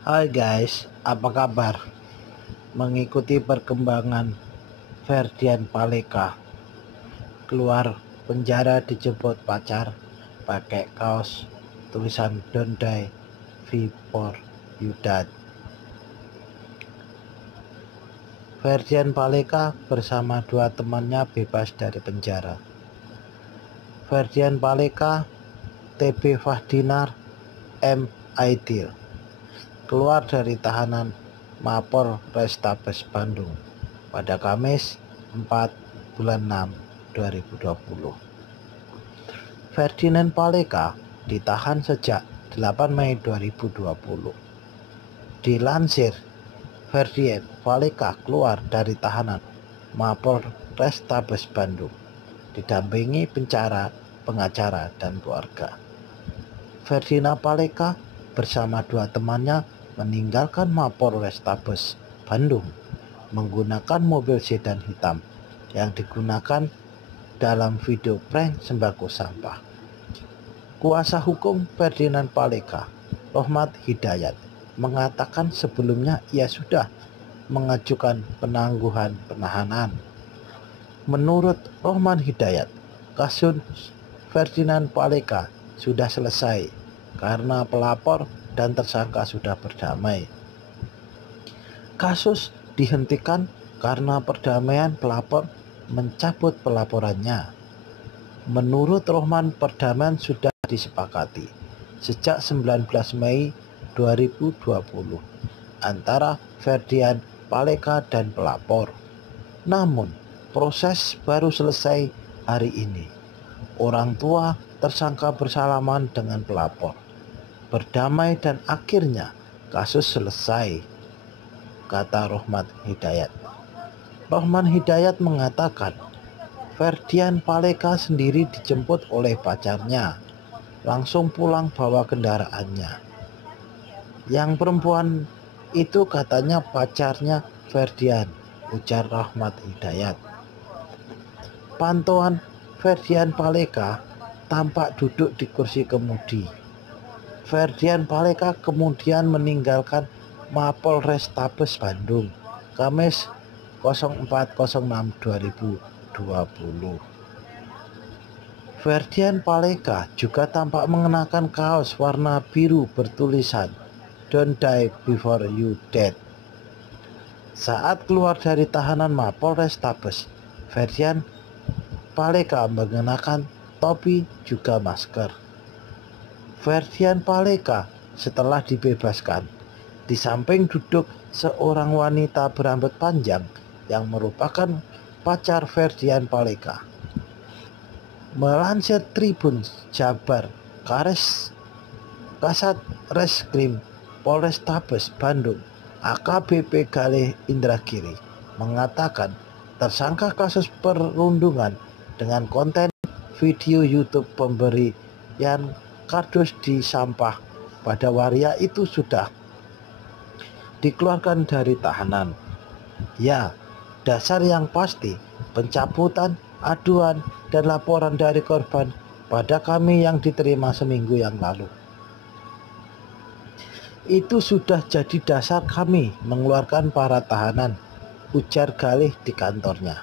Hai guys, apa kabar? Mengikuti perkembangan Ferdian Paleka keluar penjara dijemput pacar pakai kaos tulisan Don't Die Before You Die. Ferdian Paleka bersama dua temannya bebas dari penjara. Ferdian Paleka, TB Fahdinar, M. Aidil keluar dari tahanan Mapol Restabes Bandung pada Kamis 4 bulan 6 2020. Ferdinand Paleka ditahan sejak 8 Mei 2020. Dilansir, Ferdian Paleka keluar dari tahanan Mapol Restabes Bandung didampingi pengacara dan keluarga. Ferdinand Paleka bersama dua temannya meninggalkan Mapol Restabes Bandung menggunakan mobil sedan hitam yang digunakan dalam video prank sembako sampah. Kuasa hukum Ferdinand Paleka, Rohmat Hidayat, mengatakan sebelumnya ia sudah mengajukan penangguhan penahanan. Menurut Rohmat Hidayat, kasus Ferdinand Paleka sudah selesai karena pelapor dan tersangka sudah berdamai. Kasus dihentikan karena perdamaian pelapor mencabut pelaporannya. Menurut Rohman, perdamaian sudah disepakati sejak 19 Mei 2020 antara Ferdian Paleka dan pelapor. Namun, proses baru selesai hari ini. Orang tua tersangka bersalaman dengan pelapor, berdamai dan akhirnya kasus selesai, kata Rohmat Hidayat. Rohman Hidayat mengatakan Ferdian Paleka sendiri dijemput oleh pacarnya, langsung pulang bawa kendaraannya. Yang perempuan itu katanya pacarnya Ferdian, ujar Rohmat Hidayat. Pantauan Ferdian Paleka tampak duduk di kursi kemudi. Ferdian Paleka kemudian meninggalkan Mapol Restabes Bandung, Kamis 04.06.2020. Ferdian Paleka juga tampak mengenakan kaos warna biru bertulisan Don't Die Before You Dead. Saat keluar dari tahanan Mapol Restabes, Ferdian Paleka mengenakan topi juga masker. Ferdian Paleka setelah dibebaskan, di samping duduk seorang wanita berambut panjang yang merupakan pacar Ferdian Paleka. Melansir Tribun Jabar, Kasat Reskrim Polrestabes Bandung, AKBP Galih Indragiri, mengatakan tersangka kasus perundungan dengan konten video YouTube pemberian kardus di sampah pada waria itu sudah dikeluarkan dari tahanan. Ya, dasar yang pasti pencabutan, aduan, dan laporan dari korban pada kami yang diterima seminggu yang lalu. Itu sudah jadi dasar kami mengeluarkan para tahanan, ujar Galih di kantornya.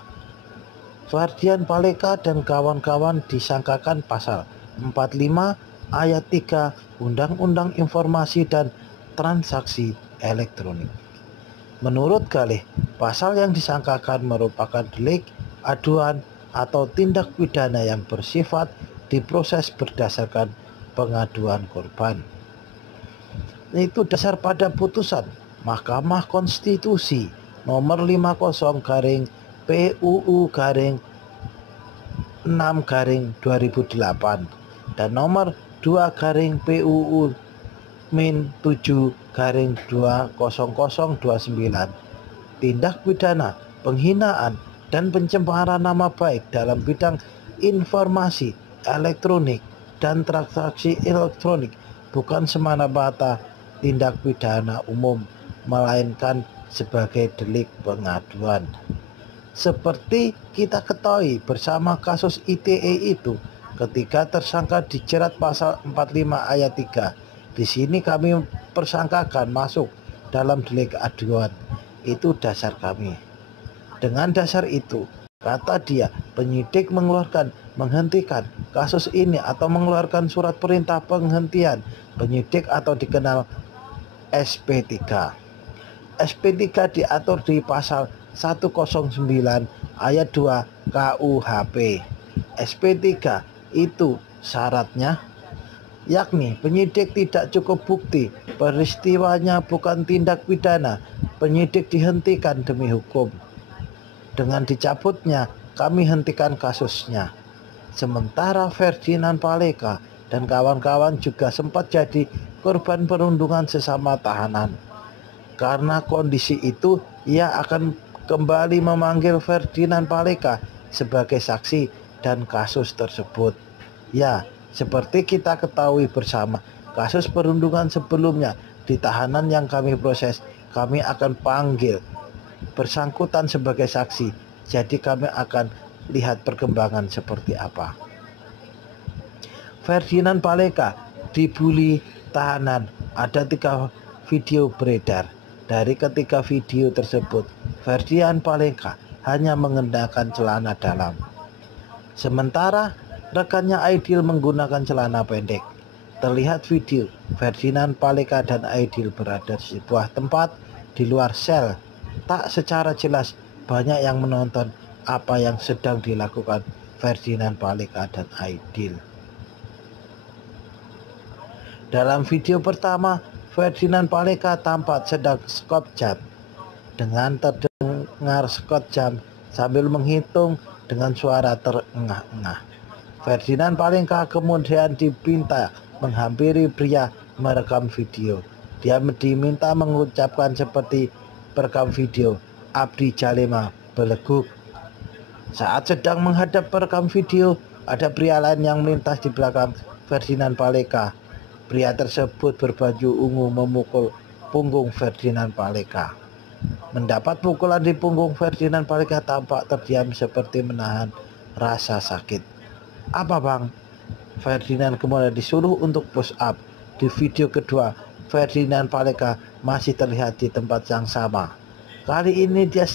Ferdian Paleka dan kawan-kawan disangkakan pasal 45 ayat 3 Undang-Undang Informasi dan Transaksi Elektronik. Menurut Galih, pasal yang disangkakan merupakan delik aduan atau tindak pidana yang bersifat diproses berdasarkan pengaduan korban. Itu dasar pada putusan Mahkamah Konstitusi nomor 50/PUU/6/2008 dan nomor 2/PUU-7/2029 tindak pidana penghinaan dan pencemaran nama baik dalam bidang informasi elektronik dan transaksi elektronik bukan semata-mata tindak pidana umum, melainkan sebagai delik pengaduan. Seperti kita ketahui bersama kasus ITE itu, ketika tersangka dijerat pasal 45 ayat 3. Di sini kami mempersangkakan masuk dalam delik aduan. Itu dasar kami. Dengan dasar itu, kata dia, penyidik menghentikan kasus ini atau mengeluarkan surat perintah penghentian penyidik atau dikenal SP3. SP3 diatur di pasal 109 ayat 2 KUHP. SP3 itu syaratnya yakni penyidik tidak cukup bukti peristiwanya bukan tindak pidana, penyidik dihentikan demi hukum. Dengan dicabutnya, kami hentikan kasusnya. Sementara Ferdinand Paleka dan kawan-kawan juga sempat jadi korban perundungan sesama tahanan. Karena kondisi itu, ia akan kembali memanggil Ferdinand Paleka sebagai saksi dan kasus tersebut. Ya, seperti kita ketahui bersama, kasus perundungan sebelumnya di tahanan yang kami proses, kami akan panggil bersangkutan sebagai saksi. Jadi kami akan lihat perkembangan seperti apa. Ferdinand Paleka dibully tahanan. Ada 3 video beredar. Dari ketiga video tersebut, Ferdinand Paleka hanya mengenakan celana dalam. Sementara rekannya Aidil menggunakan celana pendek. Terlihat video Ferdinand Paleka dan Aidil berada di sebuah tempat di luar sel. Tak secara jelas banyak yang menonton apa yang sedang dilakukan Ferdinand Paleka dan Aidil. Dalam video pertama, Ferdinand Paleka tampak sedang skot jam. Dengan terdengar skot jam sambil menghitung dengan suara terengah-engah. Ferdinand Paleka kemudian diminta menghampiri pria merekam video. Dia diminta mengucapkan seperti perekam video, Abdi Jalema beleguk. Saat sedang menghadap perekam video, ada pria lain yang melintas di belakang Ferdinand Paleka. Pria tersebut berbaju ungu memukul punggung Ferdinand Paleka. Mendapat pukulan di punggung, Ferdinand Paleka tampak terdiam seperti menahan rasa sakit. "Apa bang?" Ferdinand kemudian disuruh untuk push up. Di video kedua, Ferdinand Paleka masih terlihat di tempat yang sama. Kali ini dia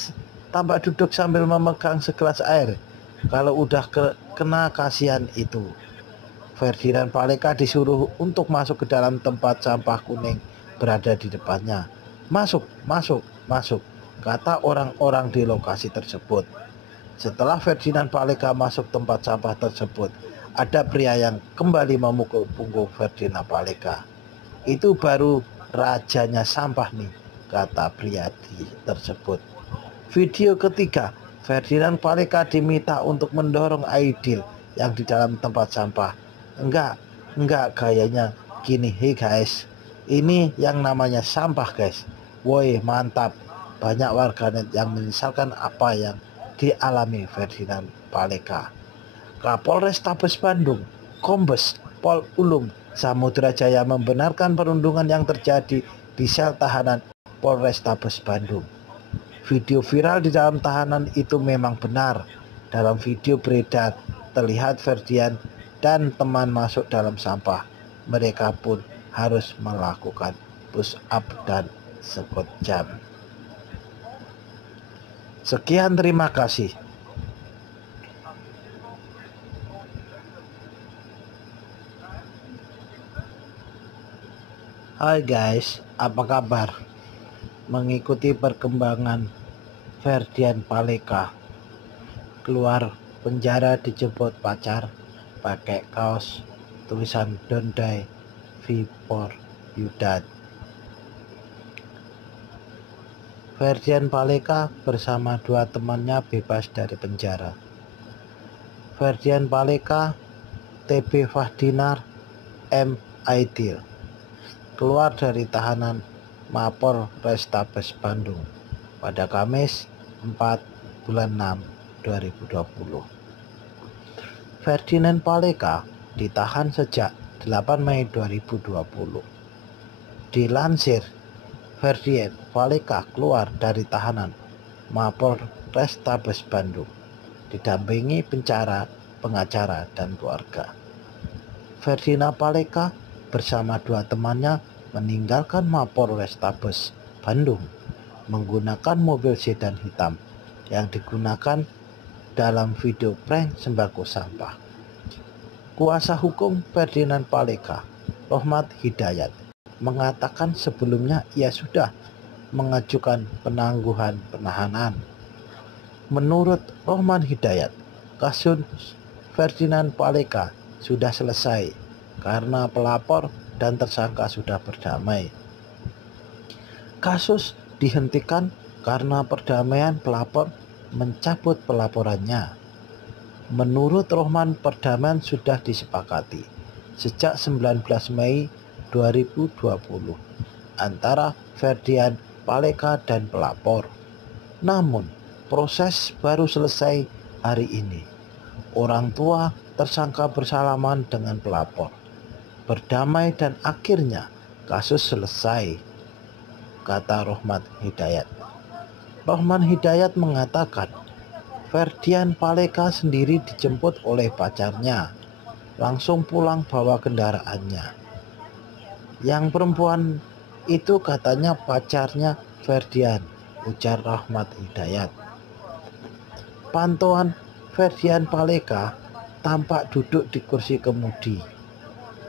tampak duduk sambil memegang segelas air. Kalau udah kena kasihan itu. Ferdinand Paleka disuruh untuk masuk ke dalam tempat sampah kuning berada di depannya. "Masuk, masuk, masuk," kata orang-orang di lokasi tersebut. Setelah Ferdinand Paleka masuk tempat sampah tersebut, ada pria yang kembali memukul punggung Ferdinand Paleka. "Itu baru rajanya sampah nih," kata pria tersebut. Video ketiga, Ferdinand Paleka diminta untuk mendorong Aidil yang di dalam tempat sampah. Enggak gayanya gini. "Hey guys, ini yang namanya sampah guys. Woi mantap." Banyak warganet yang menyesalkan apa yang dialami Ferdinand Paleka. Kapolrestabes Bandung, Kombes Pol Ulum Samudra Jaya membenarkan perundungan yang terjadi di sel tahanan Polrestabes Bandung. Video viral di dalam tahanan itu memang benar. Dalam video beredar, terlihat Ferdian dan teman masuk dalam sampah. Mereka pun harus melakukan push up dan squat jam. Sekian, terima kasih. Hai guys, apa kabar? Mengikuti perkembangan Ferdinand Paleka keluar penjara dijemput pacar pakai kaos tulisan "Don't die before you die". Ferdinand Paleka bersama 2 temannya bebas dari penjara. Ferdinand Paleka, TB Fahdinar, M. Aidil keluar dari tahanan Mapol Restabes Bandung pada Kamis 4 bulan 6 2020. Ferdinand Paleka ditahan sejak 8 Mei 2020. Dilansir, Ferdinand Paleka keluar dari tahanan Mapol Restabes Bandung didampingi pengacara dan keluarga. Ferdinand Paleka bersama 2 temannya meninggalkan Mapol Restabes Bandung menggunakan mobil sedan hitam yang digunakan dalam video prank sembako sampah. Kuasa hukum Ferdinand Paleka, Rohmat Hidayat, mengatakan sebelumnya ia sudah mengajukan penangguhan penahanan. Menurut Rohmat Hidayat, kasus Ferdinand Paleka sudah selesai karena pelapor dan tersangka sudah berdamai. Kasus dihentikan karena perdamaian pelapor mencabut pelaporannya. Menurut Rohman, perdamaian sudah disepakati sejak 19 Mei 2020 antara Ferdian Paleka dan pelapor. Namun, proses baru selesai hari ini. Orang tua tersangka bersalaman dengan pelapor, berdamai dan akhirnya kasus selesai, kata Rohmat Hidayat. Rohman Hidayat mengatakan Ferdian Paleka sendiri dijemput oleh pacarnya, langsung pulang bawa kendaraannya. Yang perempuan itu katanya pacarnya Ferdian, ujar Rohmat Hidayat. Pantauan Ferdian Paleka tampak duduk di kursi kemudi.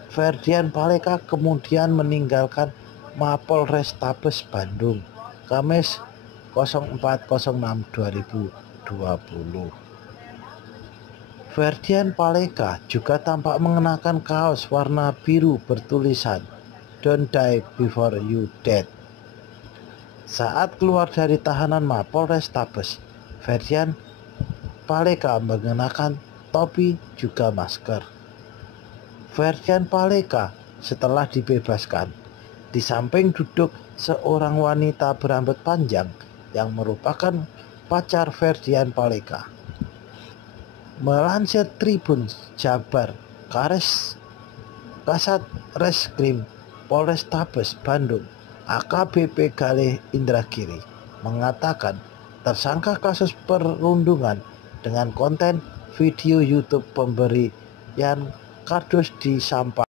Ferdian Paleka kemudian meninggalkan Mapol Restabes Bandung, Kamis 04.06.2020. Ferdian Paleka juga tampak mengenakan kaos warna biru bertulisan "Don't die before you dead". Saat keluar dari tahanan Mapol Restabes, Ferdian Paleka mengenakan topi juga masker. Ferdian Paleka setelah dibebaskan, di samping duduk seorang wanita berambut panjang yang merupakan pacar Ferdian Paleka. Melansir Tribun Jabar, Kasat Reskrim Polrestabes Bandung AKBP Galih Indragiri mengatakan tersangka kasus perundungan dengan konten video YouTube pemberian kardus di sampah